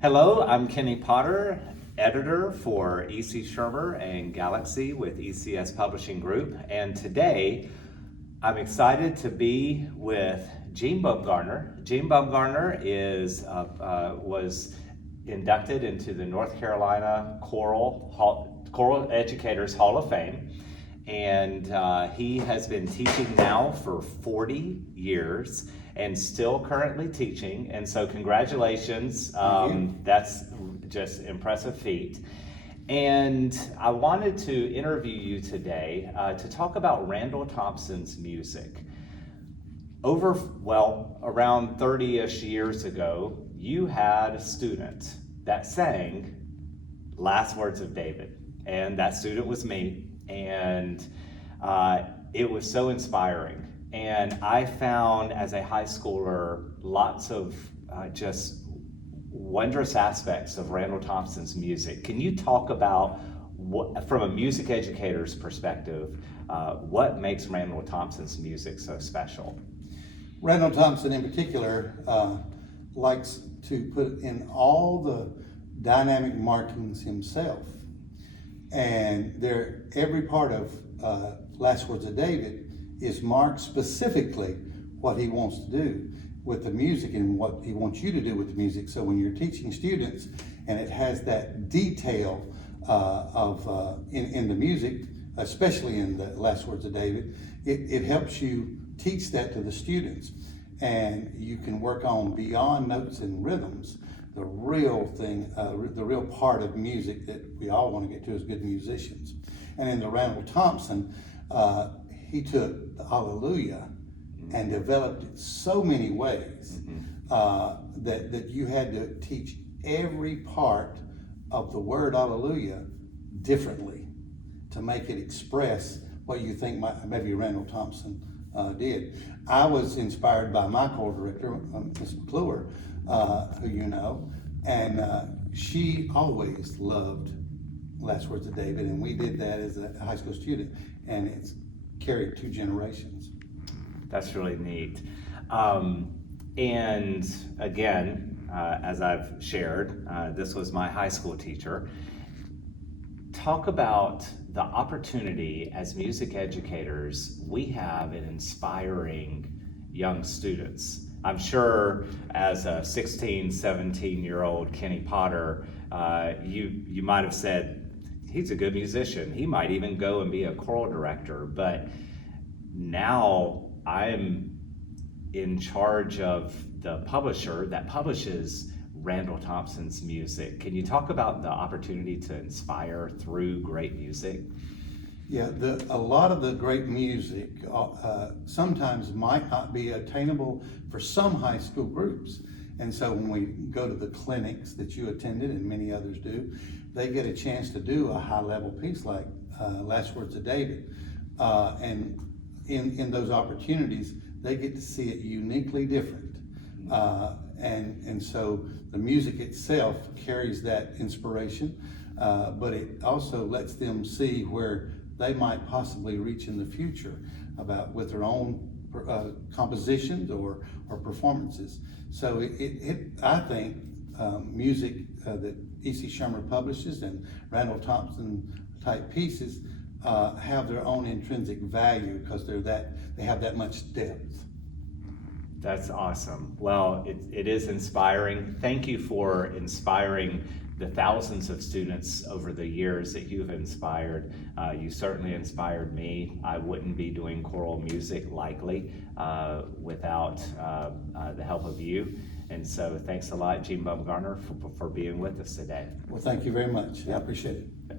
Hello, I'm Kenny Potter, editor for E.C. Shermer and Galaxy with ECS Publishing Group. And today, I'm excited to be with Gene Bumgardner. Gene Bumgardner was inducted into the North Carolina Choral Educators Hall of Fame. And he has been teaching now for 40 years and still currently teaching. And so congratulations, that's just impressive feat. And I wanted to interview you today to talk about Randall Thompson's music. Around 30-ish years ago, you had a student that sang Last Words of David, and that student was me. And it was so inspiring. And I found as a high schooler lots of just wondrous aspects of Randall Thompson's music. Can you talk about, from a music educator's perspective, what makes Randall Thompson's music so special? Randall Thompson in particular likes to put in all the dynamic markings himself. And every part of Last Words of David is marked specifically what he wants to do with the music and what he wants you to do with the music. So when you're teaching students and it has that detail in the music, especially in the Last Words of David, it helps you teach that to the students. And you can work on beyond notes and rhythms, the real thing, the real part of music that we all want to get to as good musicians. And in the Randall Thompson, he took the Hallelujah and developed it so many ways that you had to teach every part of the word Hallelujah differently to make it express what you think maybe Randall Thompson did. I was inspired by my choral director, Ms. McClure, who you know, and she always loved Last Words of David, and we did that as a high school student, and it's carried 2 generations. That's really neat. And again, as I've shared, this was my high school teacher. Talk about the opportunity as music educators we have in inspiring young students. I'm sure as a 16, 17-year-old Kenny Potter, you might have said, he's a good musician. He might even go and be a choral director. But now I'm in charge of the publisher that publishes Randall Thompson's music. Can you talk about the opportunity to inspire through great music? Yeah, a lot of the great music sometimes might not be attainable for some high school groups. And so when we go to the clinics that you attended, and many others do, they get a chance to do a high-level piece like Last Words of David. And in those opportunities, they get to see it uniquely different. And so the music itself carries that inspiration, but it also lets them see where they might possibly reach in the future with their own compositions or performances. So I think music that E.C. Shermer publishes and Randall Thompson type pieces have their own intrinsic value because they have that much depth. That's awesome. Well, it is inspiring. Thank you for inspiring the thousands of students over the years that you've inspired. You certainly inspired me. I wouldn't be doing choral music likely without the help of you. And so thanks a lot, Gene Bumgardner, for being with us today. Well, thank you very much. I appreciate it.